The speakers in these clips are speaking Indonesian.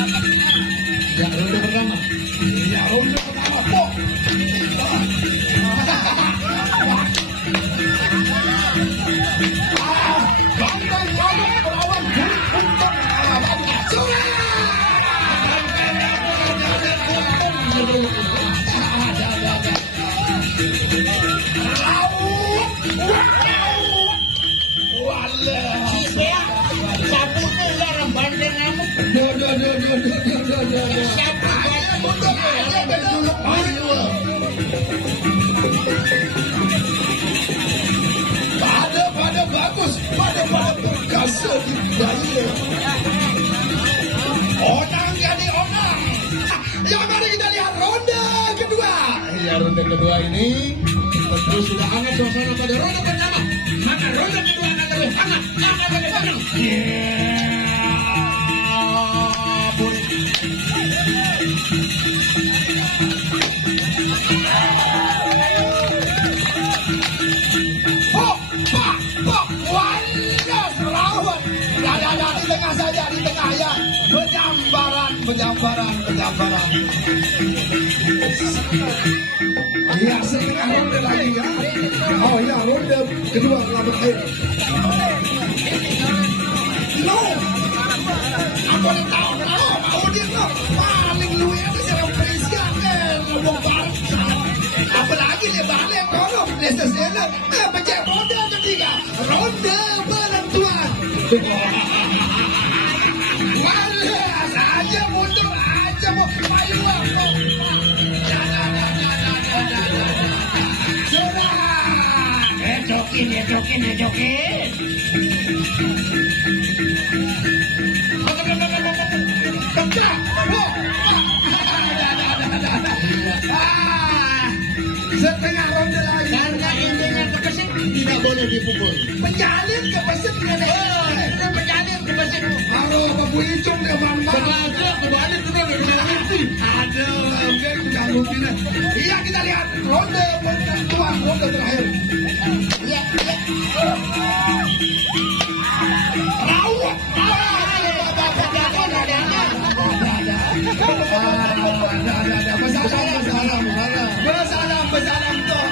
Ya, ronde pertama. Ya, ronde pertama. Pok. Pada bagus, pada berkasa di daya. Onang jadi onang. Ya, mari kita lihat ronde kedua. Ya, ronde kedua ini tentu sudah hangat suasana pada ronde pertama. Maka ronde kedua akan lebih hangat, akan lebih hangat. Penjambaran. Iya, setengah ronde lagi ya. Oh ya, ronde kedua telah berakhir. No, aku udah tahu mau dia no paling lu ada serang perisian ngomong bareng. Apalagi dia balik kono, lesesena, pecah ronde ketiga, ronde penentuan. Aja mundur aja mau mayu edokin setengah ronde lagi karena intinya kepesit tidak boleh dipukul. Penjalin kepesit penjalin kepesit harus babu hijau dia mantap. Sengaja kebalik sudah dengan inti. Aduh, oke sudah rutin. Iya, kita lihat ronde penentuan ronde terakhir. Iya. Rawat. Besalam tuh.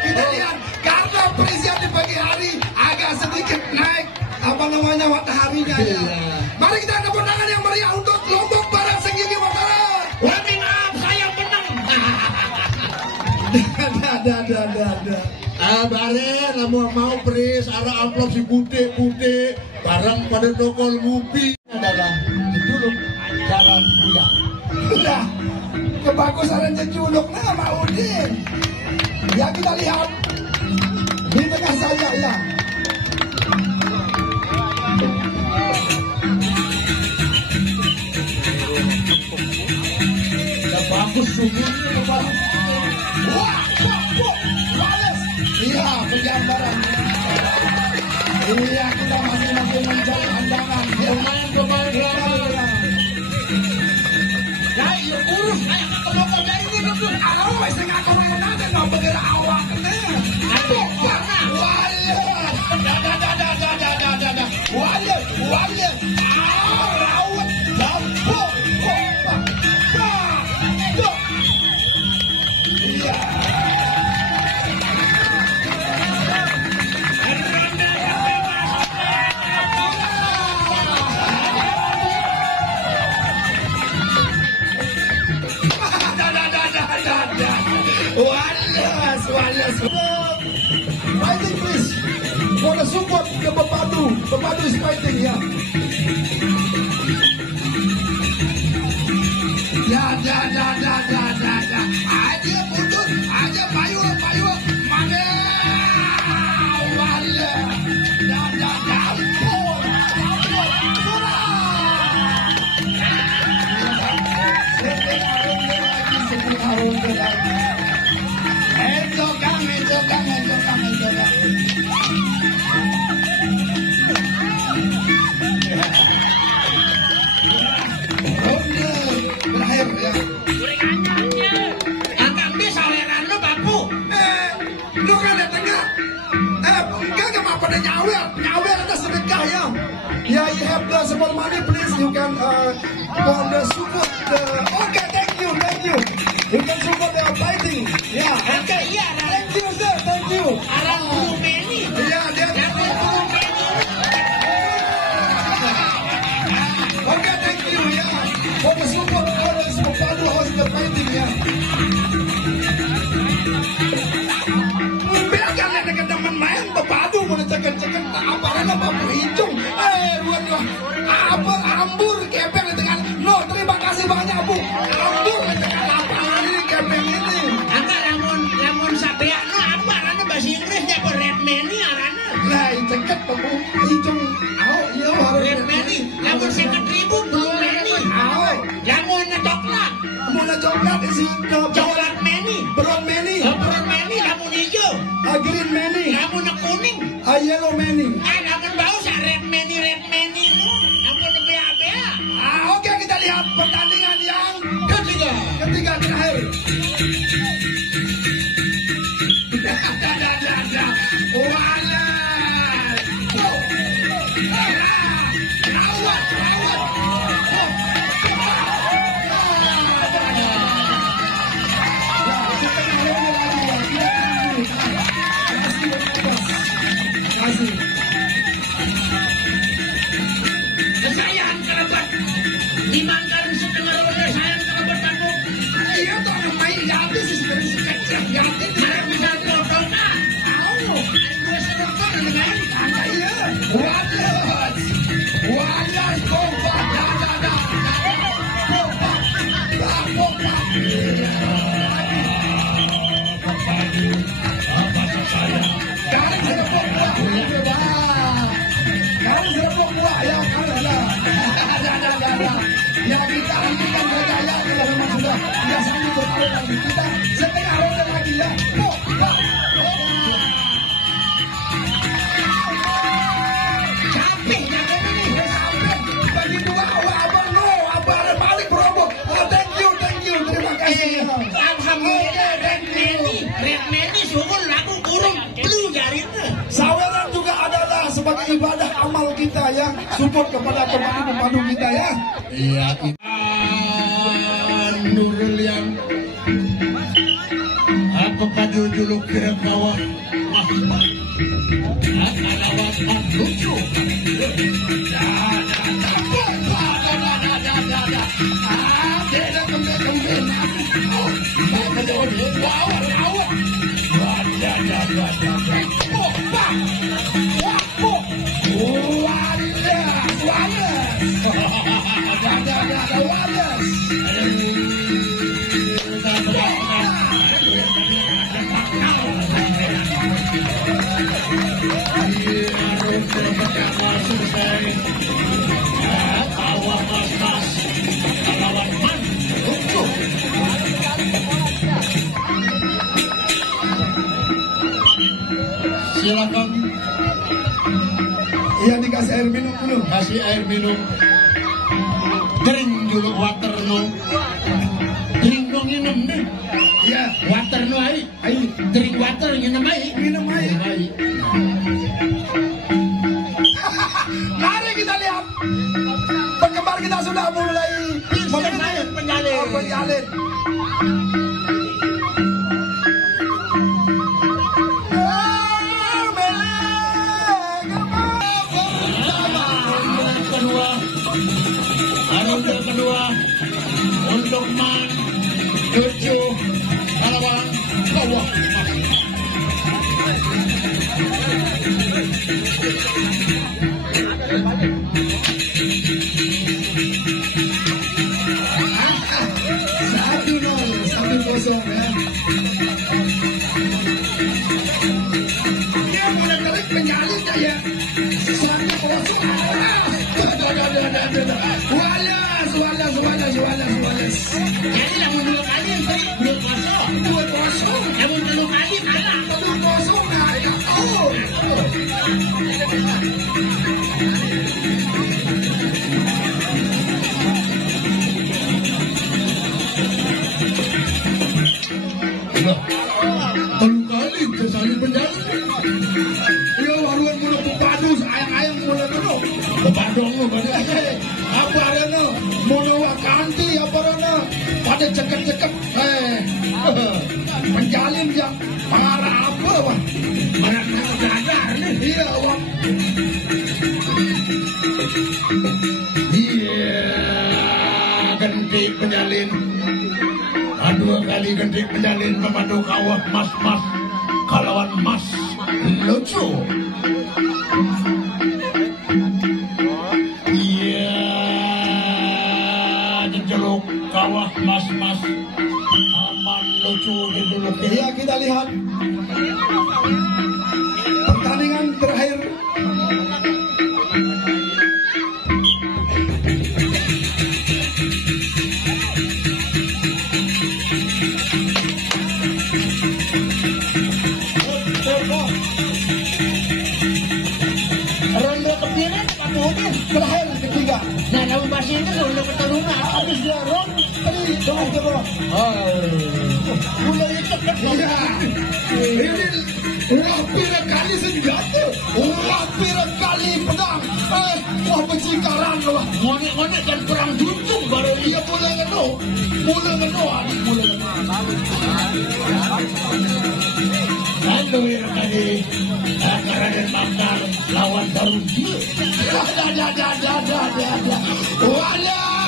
Kita lihat karena perisian di pagi hari agak sedikit naik mataharinya ya. Mari kita ada undangan yang meriah untuk Lombok Barat Senggigi Mataram. Warming up, saya menang. Bare lamun mau pres arah amplop si bude barang pada dokol ngupi adalah dijuluk jalan kuda. Udah kebagusan jejuluk nama Udin. Ya kita lihat di tengah saja ya. Udah bagus sungguhnya bagus. Wah, iya, penjambaran. Iya, kita masing-masing mencari pandangan. Pemain ya, iya urus kayak kelompoknya ini betul. Kalau masih nggak kemana-mana, nggak bergerak awak. Aduh, wale, rawat, dampur, iya. Wallace. Fighting please. For the support ke Pepadu. Pepadu is fighting ya. Aja mundur, aja payu. Mana? Wallace. Dampur. Arung lagi. Enjokan. Ronde berakhir ya. Akan bisa leran lu bapu. Lu kan datangnya. Enggak apa pada nyawer ada sedekah ya. Ya, support money, please. You can for the support the. Okay, thank you. You can support the fighting. Yeah. Okay, iya. Thank you, sir. Thank you. Arang Guru Meni. Yeah, dia. Okay, thank you. Yeah. For the support, for Padu host the fighting. Yeah. Biarkan ada teman main Padu mau cekan-cekan apa hijau. Ruang apa ambur kepeng di tengah. No, terima kasih banyak Bu. Ambur di tengah lapangan ini kepeng ini. Angka lamun sabea no apa arana bahasa Inggrisnya apa red meni arana. Lah, ceket Bu. Hijau. Iya harus Red meni. Lamun 50.000 blue meni. Lamun coklat. Mau coklat di sini. Coklat meni. Brown meni. Brown meni lamun hijau. Green meni. Lamun kuning. Yellow meni. Lamun bau red meni. Lamun bea. Oke, kita lihat pertandingan yang ketiga terakhir. Sayang kerabat. Dimangkan setengah roda sayang kerabat kamu. Iya tuh ada main habis dari sekecil yakin Mana bisa tolongnya? Gue sedekah dengan iya. Wadas kompak kompak. Kalian serapok buah ya ada. Yang kita hentikan mereka ya kalau memang sudah sanggup bertarung lagi kita setengah ronde lagi ya. capek jangan ini. Bagi dua abang balik Bromo. Thank you terima kasih. Alhamdulillah red meni sungguh lagu kurung blue jarinnya. Saweran juga adalah sebagai ibadah amal kita ya, support kepada pemadu kita ya. Iya, Nurul yang apakah juluk kira bawah lucu. Silakan. Iya dikasih air minum dulu. Kasih air minum. Drink dulu water no. Drink dong minum nih. Iya. Water no ai. Drink water minum ai. Minum air. Mari kita lihat. Penggemar kita sudah mulai penjalin. Ronde kedua untuk Man 7 lawan bawah. Satu kosong ya. Dia mulai tarik penyalin ya. Satu kosong. Walas. Jadi lamun 2 kali yang tadi 2-0. Lamun 3 kali kalah. 1-0 nah ya. Kali kesali penjalin. Yo haruan mulu pepadu ayam-ayam mulu dulu. Pepadong lu apa rana mono wakanti apa rana pada cekep-cekep menjalin yang pengarah apa wah Mana sadar nih. iya wah iya ganti penjalin dua kali ganti penjalin memadu kawah mas-mas kalawan mas lucu iya jejeluk kawah mas-mas aman lucu jejeluk iya kita lihat pertandingan terakhir Ronde kepilih mungkin terakhir ketiga nah lalu pasti itu ronde pertarungan habis dia ron tadi coba mulai cepet iya ini ulah pira kali senjata ulah pira kali pedang wah becikaran lah ngonek-ngonek dan perang juntung baru iya mulai ngeno adik mulai lalu yang tadi karena dan bakar lawan baru dia walah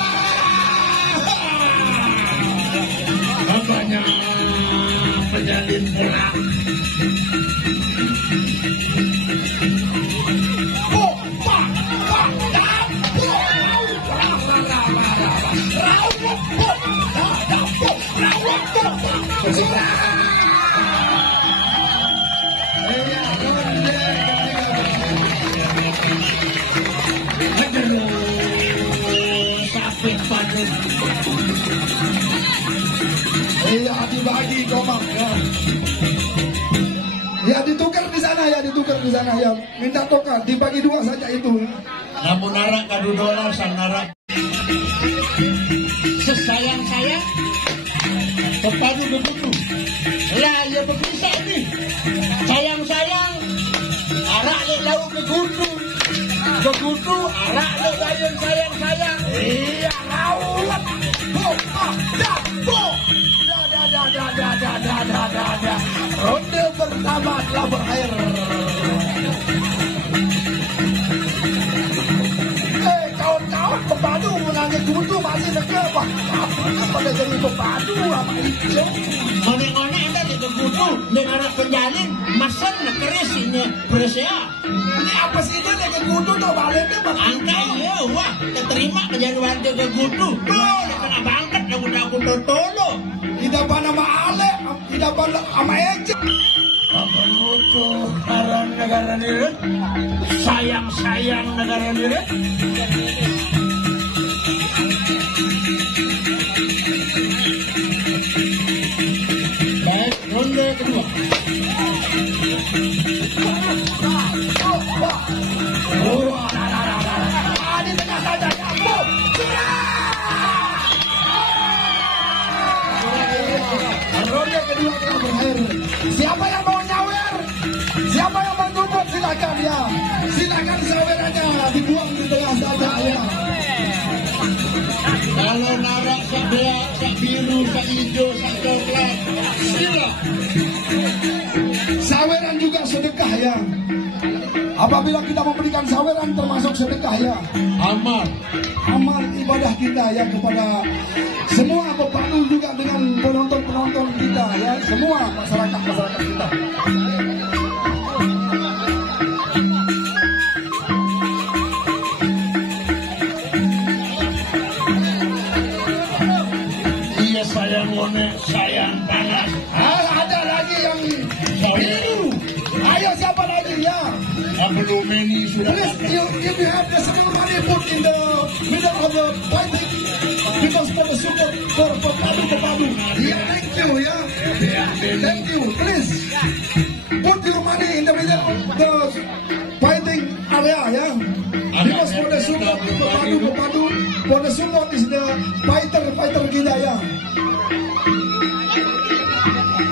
apanya penjalin perang sakit padut iya dibagi komang ya ditukar di sana ya minta token dibagi dua saja itu namun narak kadu dolar sang narak sesayang-sayang kepadu begitu lah ya begitu nih sayang-sayang arak le lauk ke gutu arak le bayang sayang-sayang iya laut ronde pertama telah berakhir kawan-kawan pepadu menangis gutu masih negara apa pada jadi pepadu apa hijau ngonek-ngonek ada di gutu dengan anak penjalin masan kerisinya bersea ini apa sih ini lagi gutu tuh baliknya angka iya wah keterima kejaduan ke gutu boleh kena bangket aku tolo tidak pada maale tidak pada sama ejek apa gutu karena negara diri sayang negara diri baik ronde kedua di tengah saja ronde kedua telah berakhir siapa yang mau nyawer siapa yang mau nyumbut silakan ya silakan sawerannya dibuang di tengah saja ya kalau narak sak beak sak biru sak hijau sak coklat sila saweran juga sedekah ya apabila kita memberikan saweran termasuk sedekah ya amal ibadah kita ya kepada semua pepadu juga dengan penonton kita ya semua masyarakat kita iya sayang ngonek sayang panas ada lagi yang biru ayo siapa lagi ya belum ini sudah please if you have the small money put in the middle of the fighting because for the super for pepadu ya thank you please put your money in the middle of the fighting area ya because for the super pepadu for the support is the fighter kita ya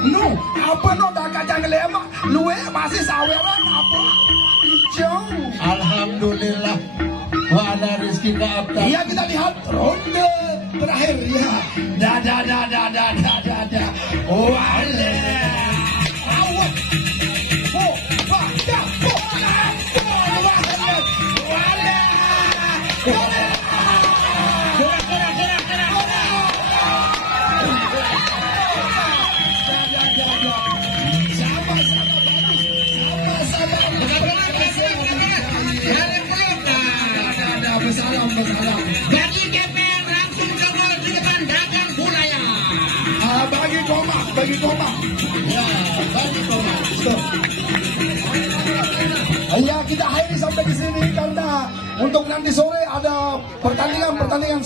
no apa no dah kacang lemak luwe masih saweran apa hijau alhamdulillah wa ala Mustafa Abta. Iya, kita lihat ronde terakhir ya. Dah. Wale. Awak. Oh, baca. Wale. Salam. Bagi GPR langsung ke gol di depan Dagang Bulaya. Bagi Komang. Ya, bagi Komang. Ya, kita akhiri sampai di sini karena untuk nanti sore ada pertandingan